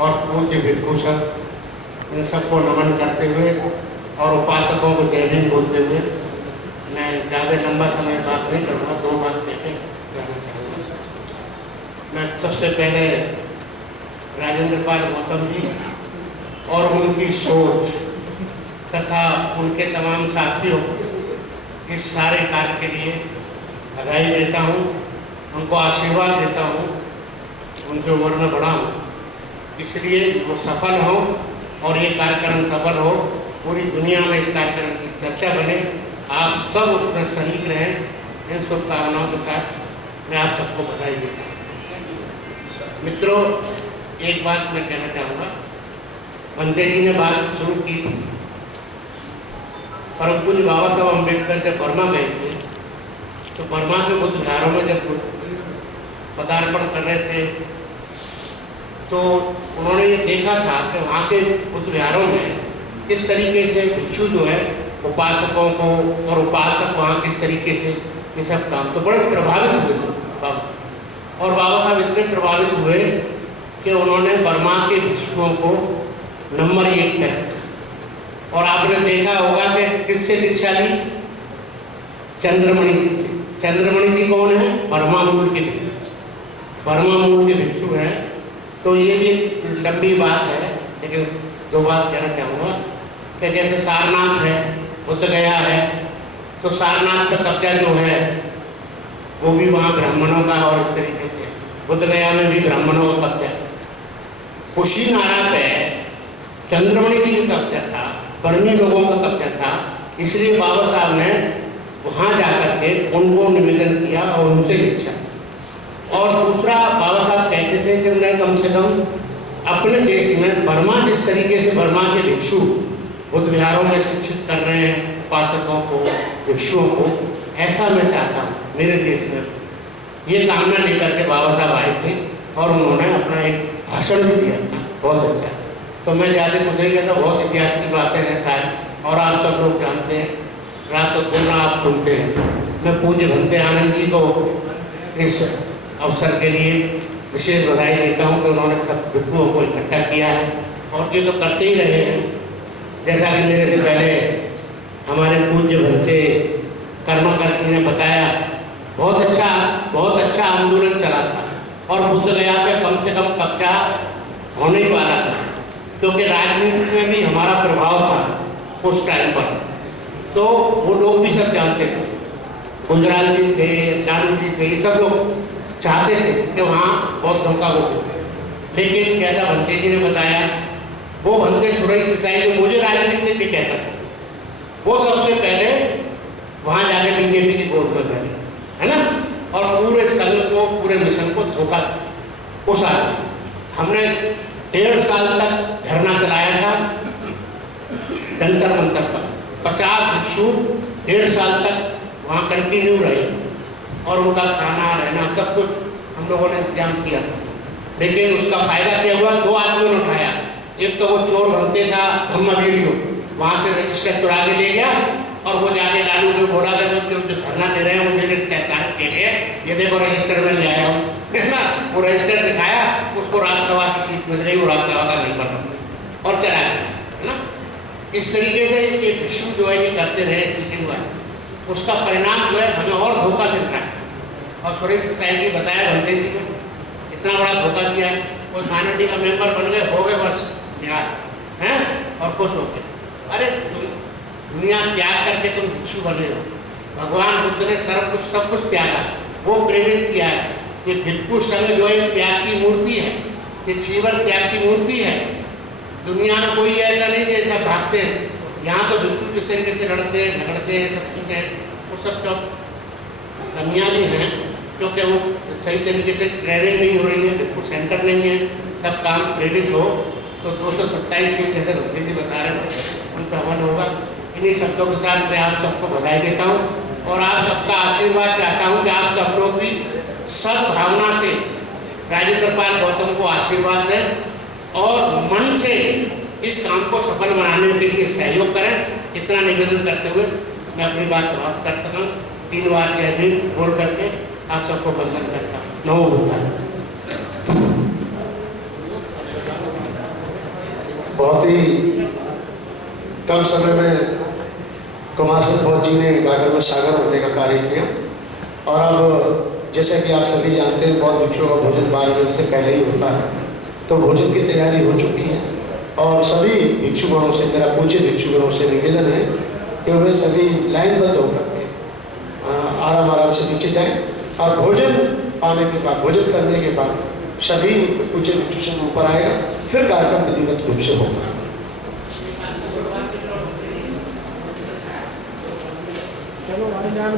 और पूज्य भिक्षु इन सबको नमन करते हुए और उपासकों को जय हिंद बोलते हुए मैं ज़्यादा लंबा समय बात नहीं करूँगा, 2 बात कहते जाना चाहूँगा। मैं सबसे पहले राजेंद्र पाल गौतम जी और उनकी सोच तथा उनके तमाम साथियों इस सारे कार्य के लिए बधाई देता हूँ, उनको आशीर्वाद देता हूँ। उनकी उम्र में बड़ा हूँ, इसलिए वो सफल हों और ये कार्यक्रम सफल हो, पूरी दुनिया में इस कार्यक्रम की चर्चा बने, आप सब उसमें शरीक रहें। इन शुभकामनाओं के साथ मैं आप सबको बधाई देता हूँ। मित्रों, एक बात मैं कहना चाहूँगा, बंदे जी ने बात शुरू की थी, परम पूज्य बाबा साहब अम्बेडकर जब बर्मा गए थे तो बर्मा के बुद्ध विहारों में जब पदार्पण कर रहे थे तो उन्होंने ये देखा था कि वहाँ के बुद्ध विहारों में किस तरीके से भिक्षु जो है उपासकों को और उपासक वहाँ किस तरीके से ये सब काम, तो बड़े प्रभावित हुए बाबा साहब। और बाबा साहब इतने प्रभावित हुए कि उन्होंने बर्मा के भिक्षुओं को नंबर 1 पे रखा। और आपने देखा होगा कि किससे दीक्षा ली? चंद्रमणि जी से। चंद्रमणि जी कौन है? बर्मा मूल के भिक्षु हैं। तो ये भी लंबी बात है, लेकिन 2 बात कहना चाहूँगा कि जैसे सारनाथ है, बुद्ध गया है, तो सारनाथ का कब्जा जो है वो भी वहाँ ब्राह्मणों का, और इस तरीके से बुद्ध गया में भी ब्राह्मणों का कब्जा है। कुशीनारा पे चंद्रमणि जी का कब्जा था, बर्मी लोगों का कब्जा था, इसलिए बाबा साहब ने वहाँ जाकर के उनको निवेदन किया और उनसे दीक्षा। और दूसरा, बाबा साहब कहते थे कि मैं कम से कम अपने देश में बर्मा, जिस तरीके से बर्मा के भिक्षु बुद्ध विहारों में शिक्षित कर रहे हैं उपासकों को, भिक्षुओं को, ऐसा मैं चाहता हूँ मेरे देश में। ये कामना लेकर के बाबा साहब आए थे और उन्होंने अपना एक भाषण भी दिया था, बहुत अच्छा। तो मैं ज़्यादा कुछ नहीं कहता, बहुत इतिहास की बातें हैं सारी, और आप सब लोग जानते हैं, रात दिन आप सुनते हैं। मैं पूज्य भंते आनंद जी को इस अवसर के लिए विशेष बधाई देता हूँ कि उन्होंने सब भिक्षुओं को इकट्ठा किया है, और ये तो करते ही रहे हैं। जैसा कि मेरे से पहले हमारे पूज्य भंते कर्मकर जी ने बताया, बहुत अच्छा आंदोलन चला था, और बुद्ध गया पे कम से कम कब्जा होने ही वाला था, क्योंकि राजनीति में भी हमारा प्रभाव था उस टाइम पर। तो वो लोग भी सब जानते थे, गुजराल जी थे, नानू जी थे, ये सब लोग चाहते थे कि वहाँ बौद्धों का वो हो। लेकिन कैसा भंते जी ने बताया, वो भंते सुरई सिसाई जो मुझे राजनीति के कहता था, वो सबसे पहले वहाँ जाके बीजेपी की गोद में बैठे, है ना, और पूरे संघ को, पूरे मिशन को धोखा उस आदमी। हमने 1.5 साल तक धरना चलाया था जंतर मंतर पर, 50 भिक्षु 1.5 साल तक वहाँ कंटिन्यू रहे, और उनका खाना रहना सब कुछ हम लोगों ने इंतजाम किया था। लेकिन उसका फायदा क्या हुआ? 2 आदमियों ने उठाया। एक तो वो चोर भंते था धम्मवीरियो, वहाँ से रजिस्टर चुरा के ले गया, और वो जाके लालू को बोला था जो धरना दे रहे हैं वो मेरे तहत के लिए, ये देखो रजिस्टर में ले आया हूँ, है ना। वो रजिस्टर दिखाया, उसको राज्यसभा की सीट मिल रही, वो राज्यसभा का मेंबर बन और चला गया, है ना। इस तरीके से ये भिक्षु जो है ये करते रहे, उसका परिणाम जो है हमें और धोखा मिल रहा है। और सुरेश सिसाई जी बताया, भंते जी ने इतना बड़ा धोखा दिया है, कोई माइनॉरिटी का मेंबर बन गए, हो गए वर्ष बिहार हैं और खुश हो गए। अरे तुम दुनिया त्याग करके तुम भिक्षु बने हो, भगवान बुद्ध ने सब कुछ त्यागा, वो प्रेरित किया है। ये भिक्षु संघ जो है त्याग की मूर्ति है, ये चीवर त्याग की मूर्ति है। दुनिया में कोई ऐसा नहीं है ऐसा भागते हैं, यहाँ तो भिक्षु जिस तरीके से लड़ते हैं, झगड़ते हैं, सब कुछ है, वो सब कमियाँ भी हैं, क्योंकि वो सही तरीके से ट्रेनिंग नहीं हो रही है, भिक्षु सेंटर नहीं है, सब काम प्रेरित हो तो 227 सीट जैसे भंते जी बता रहे हैं उन पर अमल होगा। इन्हीं शब्दों के साथ मैं आप सबको बधाई देता हूँ, और आप सबका आशीर्वाद चाहता हूँ कि आप सब लोग भी सद्भावना से राजेंद्र पाल गौतम को आशीर्वाद दें और मन से इस काम को सफल बनाने के लिए सहयोग करें। इतना निवेदन करते हुए मैं अपनी बात समाप्त करता हूँ। 3 बार जय हिंद बोल करके आप सबको वंदन करता हूँ। नमो बुद्धाय। बहुत ही कम समय में कुमार संभव जी ने गागर में सागर होने का कार्य किया। और अब जैसा कि आप सभी जानते हैं, बहुत भिक्षुओं का भोजन 12 दिन से पहले ही होता है, तो भोजन की तैयारी हो चुकी है। और सभी भिक्षुगणों से, मेरा पूज्य भिक्षुगणों से निवेदन है कि वे सभी लाइनबद्ध होकर के आराम आराम से नीचे जाएं और भोजन पाने के बाद, भोजन करने के बाद सभी पूज्य भिक्षु ऊपर आएगा, फिर कार्यक्रम विधिवत रूप से होगा। चलो भाई जान